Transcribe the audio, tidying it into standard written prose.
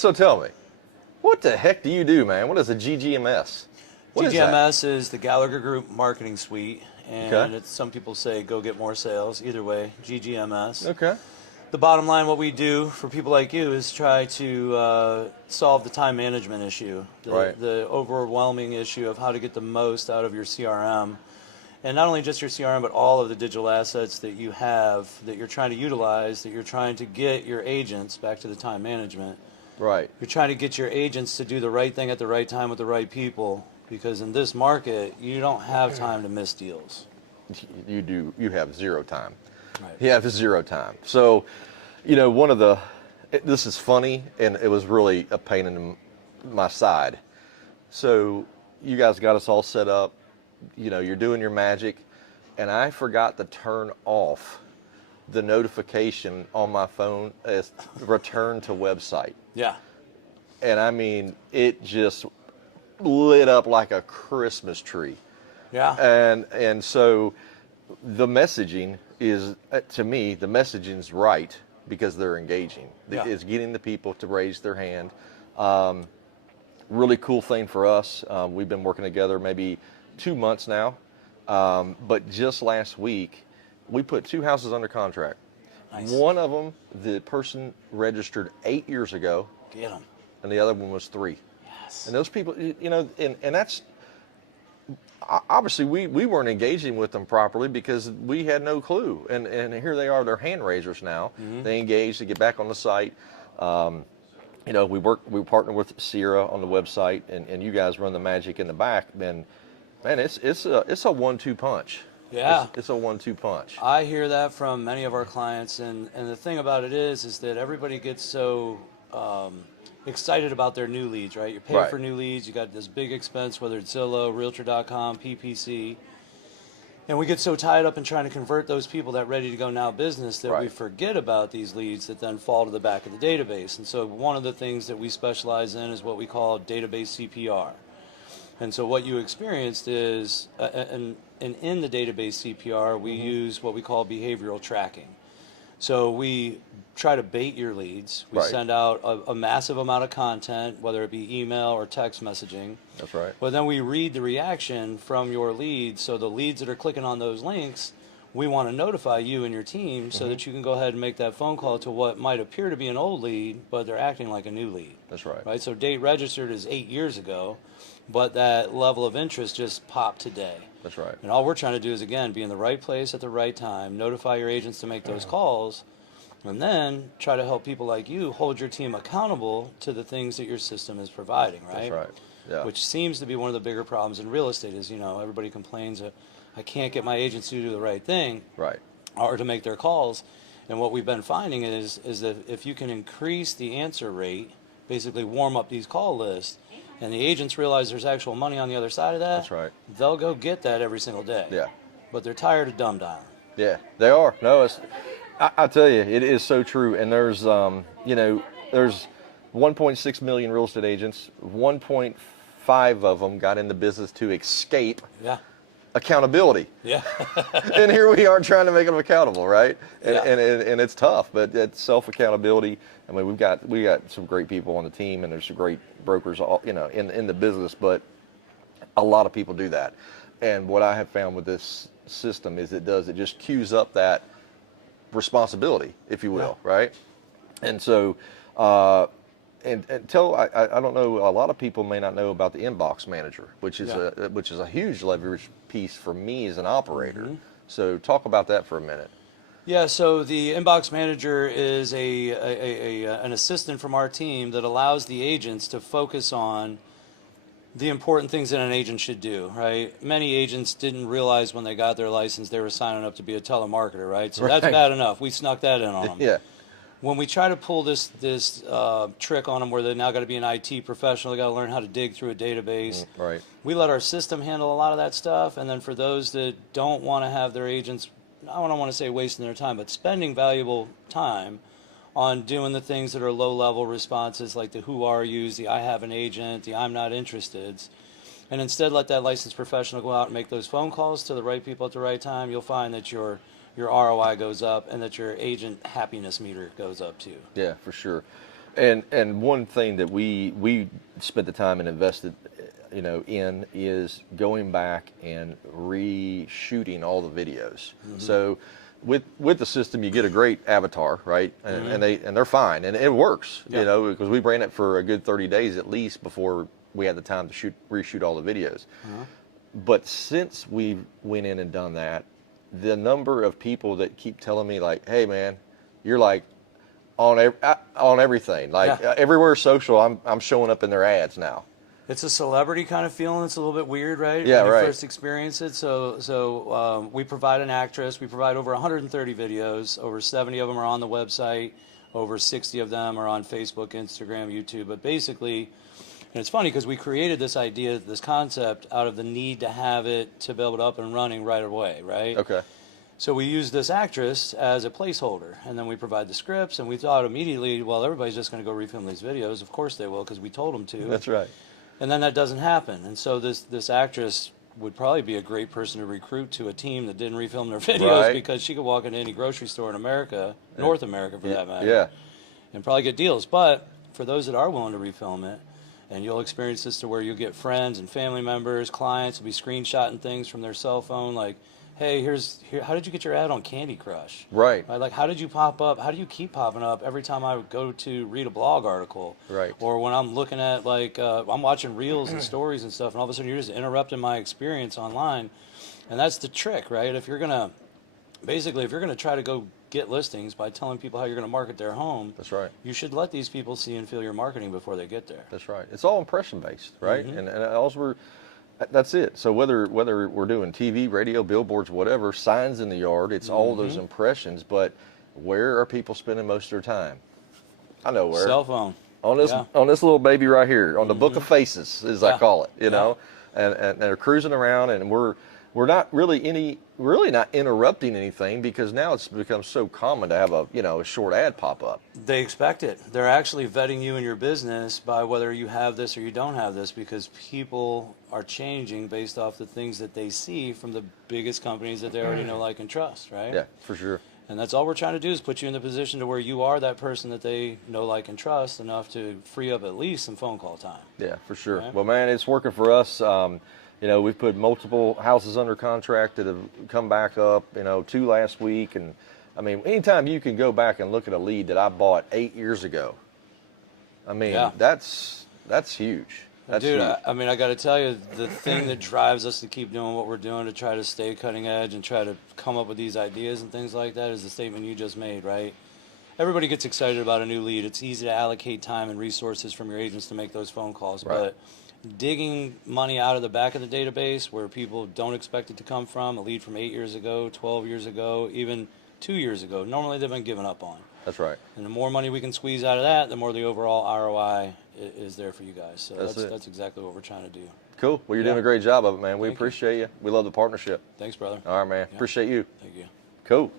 So tell me, what the heck do you do, man? What is a GGMS? What is that? GGMS is the Gallagher Group Marketing Suite, and Okay. it's, some people say go get more sales. Either way, GGMS. Okay. The bottom line, what we do for people like you is try to solve the time management issue, Right. the overwhelming issue of how to get the most out of your CRM. And not only just your CRM, but all of the digital assets that you have that you're trying to utilize, that you're trying to get your agents, back to the time management, Right. you're trying to get your agents to do the right thing at the right time with the right people, because in this market, you don't have time to miss deals. You do. You have zero time. Right. You have zero time. So, this is funny, and it was really a pain in my side. So, you guys got us all set up. You're doing your magic, and I forgot to turn off the notification on my phone as return to website. Yeah. And I mean, it just lit up like a Christmas tree. Yeah. And so the messaging is, to me, the messaging's right because they're engaging. Yeah. It's getting the people to raise their hand. Really cool thing for us. We've been working together maybe 2 months now. But just last week, we put 2 houses under contract. Nice. One of them, the person registered 8 years ago, Get them. and the other one was 3. Yes. And those people, and that's, obviously we weren't engaging with them properly because we had no clue. And here they are, they're hand raisers now. Mm-hmm. They engage, they get back on the site. We partner with Sierra on the website, and you guys run the magic in the back. And man, it's a 1-2 punch. Yeah. It's a 1-2 punch. I hear that from many of our clients, and the thing about it is that everybody gets so excited about their new leads, right? You're paying Right. for new leads, you got this big expense, whether it's Zillow, Realtor.com, PPC, and we get so tied up in trying to convert those people, that ready to go now business, that we Right. forget about these leads that then fall to the back of the database. And so one of the things that we specialize in is what we call database CPR. And so what you experienced is, and in the database CPR, we use what we call behavioral tracking. So we try to bait your leads. We Right. send out a massive amount of content, whether it be email or text messaging. That's right. But then we read the reaction from your leads. So the leads that are clicking on those links, we want to notify you and your team so that you can go ahead and make that phone call to what might appear to be an old lead, but they're acting like a new lead. That's right. Right? So date registered is 8 years ago, but that level of interest just popped today. That's right. And all we're trying to do is, again, be in the right place at the right time, notify your agents to make those calls, and then try to help people like you hold your team accountable to the things that your system is providing, right? That's right. Yeah. Which seems to be one of the bigger problems in real estate is, everybody complains that I can't get my agents to do the right thing Right. or to make their calls. And what we've been finding is that if you can increase the answer rate, basically warm up these call lists, and the agents realize there's actual money on the other side of that, That's right. they'll go get that every single day. Yeah. But they're tired of dumb dialing. Yeah, they are. No, I tell you, it is so true. And there's 1.6 million real estate agents. 1.5 of them got into business to escape Yeah. accountability. Yeah. And here we are trying to make them accountable, right? And Yeah. and it's tough, but it's self accountability. I mean, we got some great people on the team, and there's some great brokers, all in the business. But a lot of people do that. And what I have found with this system is it just cues up that responsibility, if you will, right? And so, I don't know, a lot of people may not know about the inbox manager, which is a huge leverage piece for me as an operator. So talk about that for a minute. Yeah, so the inbox manager is an assistant from our team that allows the agents to focus on the important things that an agent should do, right? Many agents didn't realize when they got their license they were signing up to be a telemarketer, right? So that's bad enough. We snuck that in on them. Yeah. When we try to pull this trick on them where they now got to be an IT professional, they got to learn how to dig through a database. Right. We let our system handle a lot of that stuff, and then for those that don't want to have their agents, I don't want to say wasting their time, but spending valuable time on doing the things that are low-level responses like the who are yous, the I have an agent, the I'm not interested, and instead let that licensed professional go out and make those phone calls to the right people at the right time, you'll find that your ROI goes up and that your agent happiness meter goes up too. Yeah, for sure. And one thing that we spent the time and invested, in is going back and reshooting all the videos. So with the system, you get a great avatar, right? And they're fine, and it works, because we ran it for a good 30 days at least before we had the time to reshoot all the videos. But since we went in and done that, the number of people that keep telling me like, "Hey, man, you're like on everything, like everywhere social, I'm showing up in their ads now." It's a celebrity kind of feeling. It's a little bit weird, right? Yeah, when you right. first experience it. So we provide an actress. We provide over 130 videos. Over 70 of them are on the website. Over 60 of them are on Facebook, Instagram, YouTube. But basically, and it's funny because we created this idea, this concept, out of the need to have it to be able to up and running right away, right? Okay. So we use this actress as a placeholder, and then we provide the scripts, and we thought immediately, well, everybody's just going to go refilm these videos. Of course they will, because we told them to. That's right. And then that doesn't happen. And so this actress would probably be a great person to recruit to a team that didn't refilm their videos, because she could walk into any grocery store in America, North America for that matter, and probably get deals. But for those that are willing to refilm it, and you'll experience this to where you'll get friends and family members, clients will be screenshotting things from their cell phone like, "Hey, how did you get your ad on Candy Crush?" Right. Like, how did you pop up? How do you keep popping up every time I go to read a blog article? Right. Or when I'm looking at, like, I'm watching reels and stories and stuff, and all of a sudden you're just interrupting my experience online. And that's the trick, right? If you're going to try to go get listings by telling people how you're going to market their home, That's right. you should let these people see and feel your marketing before they get there. That's right. It's all impression based, right? And that's it. So whether we're doing TV, radio, billboards, whatever, signs in the yard, it's all those impressions. But where are people spending most of their time? I know where. Cell phone. On this little baby right here, on the book of faces, as I call it, you know, and they're cruising around, and we're not really not interrupting anything, because now it's become so common to have a short ad pop up. They expect it. They're actually vetting you and your business by whether you have this or you don't have this, because people are changing based off the things that they see from the biggest companies that they already know, like, and trust, right? Yeah, for sure. And that's all we're trying to do, is put you in the position to where you are that person that they know, like, and trust enough to free up at least some phone call time. Yeah, for sure. Right? Well, man, it's working for us. We've put multiple houses under contract that have come back up, 2 last week. And I mean, anytime you can go back and look at a lead that I bought 8 years ago, I mean, that's huge. That's Dude, huge. I mean, I got to tell you, the thing that drives us to keep doing what we're doing, to try to stay cutting edge and try to come up with these ideas and things like that, is the statement you just made, right? Everybody gets excited about a new lead. It's easy to allocate time and resources from your agents to make those phone calls, but digging money out of the back of the database where people don't expect it to come from, a lead from 8 years ago, 12 years ago, even 2 years ago, normally they've been given up on. That's right. And the more money we can squeeze out of that, the more the overall ROI is there for you guys. So that's exactly what we're trying to do. Cool. Well, you're doing a great job of it, man. We appreciate you. We love the partnership. Thanks, brother. All right, man. Appreciate you. Thank you. Cool.